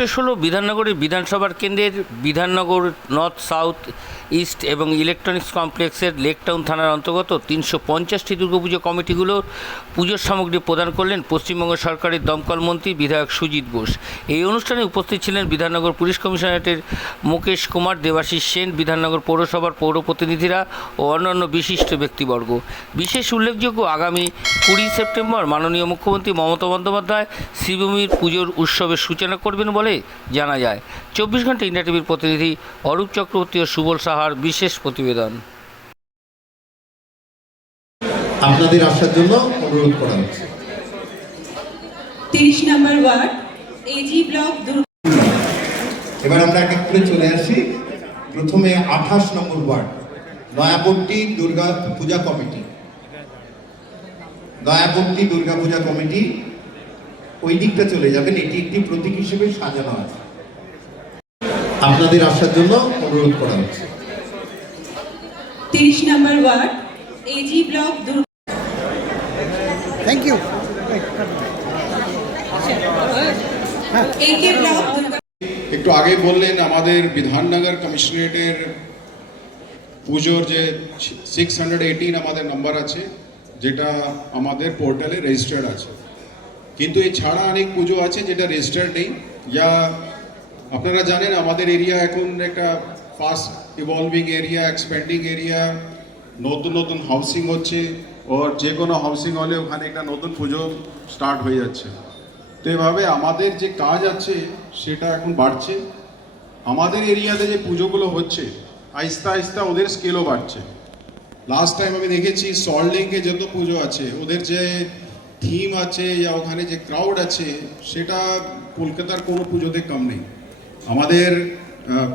শেষ হলো বিধাননগরের বিধানসভার কেন্দ্রের বিধাননগর নর্থ সাউথ ইস্ট এবং ইলেকট্রনিক্স কমপ্লেক্সের লেকটাউন থানার অন্তর্গত তিনশো পঞ্চাশটি দুর্গাপুজো কমিটিগুলোর পুজোর সামগ্রী প্রদান করলেন পশ্চিমবঙ্গ সরকারের দমকল মন্ত্রী বিধায়ক সুজিত বোস এই অনুষ্ঠানে উপস্থিত ছিলেন বিধাননগর পুলিশ কমিশনারেটের মুকেশ কুমার, দেবাশিস সেন, বিধাননগর পৌরসভার পৌর প্রতিনিধিরা ও অন্যান্য বিশিষ্ট ব্যক্তিবর্গ। বিশেষ উল্লেখযোগ্য আগামী কুড়ি সেপ্টেম্বর মাননীয় মুখ্যমন্ত্রী মমতা বন্দ্যোপাধ্যায় শ্রীভূমির পুজোর উৎসবের সূচনা করবেন বলে জানা যায়। চব্বিশ ঘণ্টা ইন্ডিয়া টিভির প্রতিনিধি অরূপ চক্রবর্তী ও সুবল সাহার বিশেষ প্রতিবেদন। আপনাদের আসার জন্য অনুরোধ করা হচ্ছে। তিরিশ নম্বর ওয়ার্ড এজি ব্লক এবার আমরা এক এক করে চলে আসি। প্রথমে আঠাশ নম্বর ward Nayapatti Durga Puja committee. Nayapatti Durga Puja committee ওই দিকটা চলে যাবেন এটি একটি প্রতীক হিসেবে সাজানো আছে। আপনাদের আসার জন্য অনুরোধ করা হচ্ছে। তিরিশ নম্বর ওয়ার্ড এজি ব্লক দুর্গ। থ্যাংক ইউ একটু আগে বললেন আমাদের বিধাননগর কমিশনারেটের পুজোর যে সিক্স হান্ড্রেড এইটিন আমাদের নাম্বার আছে যেটা আমাদের পোর্টালে রেজিস্টার্ড আছে। কিন্তু এছাড়া অনেক পুজো আছে যেটা রেজিস্টার্ড নেই। ইয়া আপনারা জানেন, আমাদের এরিয়া এখন একটা fast evolving area expanding area নতুন নতুন হাউসিং হচ্ছে ওর যে কোনো হাউসিং হলে ওখানে একটা নতুন পুজো স্টার্ট হয়ে যাচ্ছে। তো এভাবে আমাদের যে কাজ আছে, সেটা এখন বাড়ছে। আমাদের এরিয়াতে যে পুজোগুলো হচ্ছে আস্তে আস্তে ওদের স্কেলও বাড়ছে। লাস্ট টাইম আমি দেখেছি সল্টলেকে যত পুজো আছে, ওদের যে থিম আছে বা ওখানে যে ক্রাউড আছে, সেটা কলকাতার কোনো পুজোতে কম নেই। আমাদের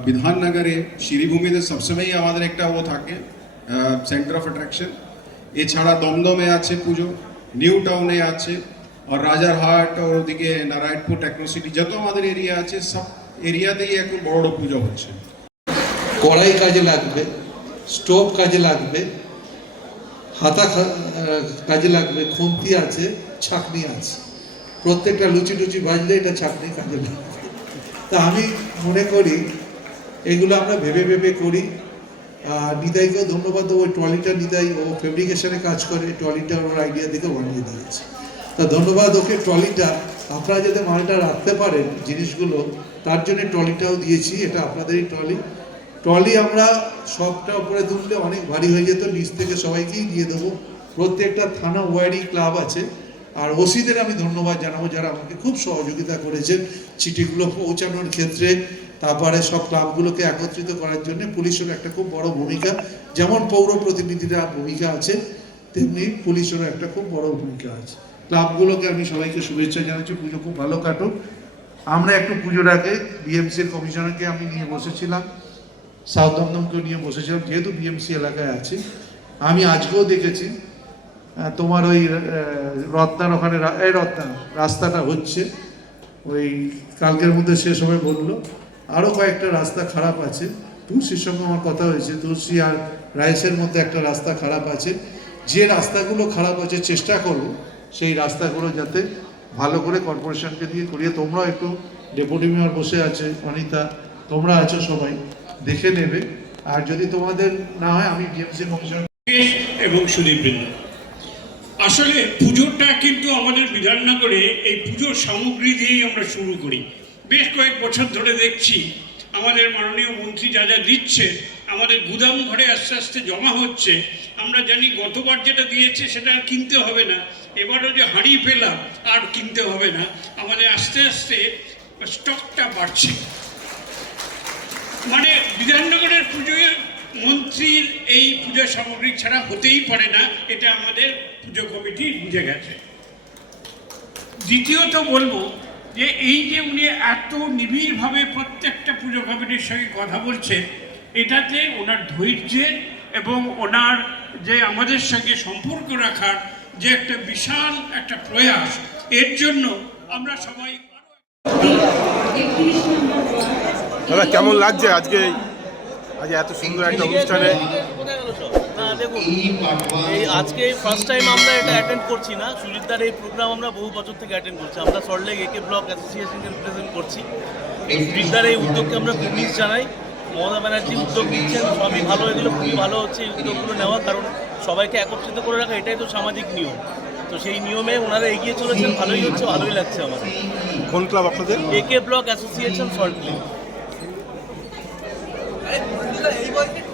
বিধাননগরে, শ্রীভূমিতে সবসময়ই আমাদের একটা ও থাকে সেন্টার অফ অ্যাট্রাকশন এছাড়া দমদমে আছে পুজো, নিউ টাউনে আছে, আর রাজারহাট, আর ওদিকে নারায়ণপুর টেকনো সিটি যত আমাদের এরিয়া আছে, সব এরিয়াতেই এখন বড় বড় পুজো হচ্ছে। কড়াই কাজে লাগবে স্টোভ কাজে লাগবে হাতা কাজে লাগবে, খুন্তি আছে, ছাকনি আছে। প্রত্যেকটা লুচি টুচি ভাজলে এটা ছাকনি কাজে লাগবে। তা আমি মনে করি এগুলো আমরা ভেবে ভেবে করি। আর নিতাইকেও ধন্যবাদ দেবো ওই ট্রলিটা নিতাই, ও ফেব্রিকেশনে কাজ করে, ট্রলিটা ওর আইডিয়া দিকে বানিয়ে দিয়েছে। তা ধন্যবাদ ওকে, ট্রলিটা। আপনারা যাতে মালটা রাখতে পারেন জিনিসগুলো, তার জন্য ট্রলিটাও দিয়েছি, এটা আপনাদেরই ট্রলি। ট্রলি আমরা সবটা উপরে তুললে অনেক ভারী হয়ে যেত, নিচ থেকে সবাইকেই দিয়ে দেবো। প্রত্যেকটা থানা ওয়ারি ক্লাব আছে। আর ওসিদের আমি ধন্যবাদ জানাব যারা আমাকে খুব সহযোগিতা করেছেন চিঠিগুলো পৌঁছানোর ক্ষেত্রে। তারপরে সব ক্লাবগুলোকে একত্রিত করার জন্য পুলিশের একটা খুব বড় ভূমিকা। যেমন পৌর প্রতিনিধিরা ভূমিকা আছে, তেমনি পুলিশেরও একটা খুব বড় ভূমিকা আছে। ক্লাবগুলোকে আমি সবাইকে শুভেচ্ছা জানাচ্ছি, পুজো খুব ভালো কাটুক। আমরা একটু পুজোর আগে বিএমসির কমিশনারকে আমি নিয়ে বসেছিলাম। সাউথ দমদমকেও নিয়ে বসেছিলাম, যেহেতু বিএমসি এলাকায় আছি। আমি আজকেও দেখেছি তোমার ওই রত্নার ওখানে এই রত্না, রাস্তাটা হচ্ছে। ওই কালকের মধ্যে শেষ হবে বলল আরও কয়েকটা রাস্তা খারাপ আছে। তুলসীর সঙ্গে আমার কথা হয়েছে, তুলসী আর রাইসের মধ্যে একটা রাস্তা খারাপ আছে। যে রাস্তাগুলো খারাপ আছে, চেষ্টা করব সেই রাস্তাগুলো যাতে ভালো করে কর্পোরেশনকে দিয়ে করিয়ে, তোমরাও একটু ডেপুটি মেয়র বসে আছে, অনিতা, তোমরা আছো সবাই। দেখে নেবে। আর যদি তোমাদের না হয়, আমি ডিএমসি কমিশন এবং সুদীপবৃন্দ আসলে পুজোটা কিন্তু আমাদের বিধাননগরে এই পুজোর সামগ্রী দিয়েই আমরা শুরু করি। বেশ কয়েক বছর ধরে দেখছি, আমাদের মাননীয় মন্ত্রী যা যা দিচ্ছে, আমাদের গুদাম ঘরে আস্তে আস্তে জমা হচ্ছে। আমরা জানি গতবার যেটা দিয়েছে, সেটা আর কিনতে হবে না। এবারও যে হাঁড়িয়ে পেলাম, আর কিনতে হবে না। আমাদের আস্তে আস্তে স্টকটা বাড়ছে। মানে বিধাননগরের পুজোয় মন্ত্রীর এই পূজা সামগ্রী ছাড়া হতেই পারে না, এটা আমাদের পুজো কমিটি বুঝে গেছে। দ্বিতীয়ত বলব যে এই যে উনি এত নিবিড়ভাবে প্রত্যেকটা পুজো কমিটির সঙ্গে কথা বলছেন, এটাতে ওনার ধৈর্যের এবং ওনার যে আমাদের সঙ্গে সম্পর্ক রাখার যে একটা বিশাল একটা প্রয়াস, এর জন্য আমরা সবাই একত্রিশ নম্বর দাদা কেমন লাগছে আজকে? আজ এত সুন্দর একটা অনুষ্ঠানে। দেখুন এই আজকে ফার্স্ট টাইম আমরা এটা অ্যাটেন্ড করছি না। সুজিতদার এই প্রোগ্রাম আমরা বহু বছর থেকে অ্যাটেন্ড করছি। আমরা সল্টলেক একে ব্লক অ্যাসোসিয়েশনকে রিপ্রেজেন্ট করছি। বৃন্দার এই উদ্যোগকে আমরা কুর্নিশ জানাই। মমতা ব্যানার্জি উদ্যোগ নিচ্ছেন সবই ভালো এগুলো খুবই ভালো হচ্ছে এই উদ্যোগগুলো নেওয়া কারণ সবাইকে একত্রিত করে রাখা এটাই তো সামাজিক নিয়ম। তো সেই নিয়মে ওনারা এগিয়ে চলেছেন ভালোই হচ্ছে ভালোই লাগছে আমাদের। কোন ক্লাব আপনাদের? একে ব্লক অ্যাসোসিয়েশন সল্ট লেক এর পরবর্তী সি একে ব্লক একে ব্লক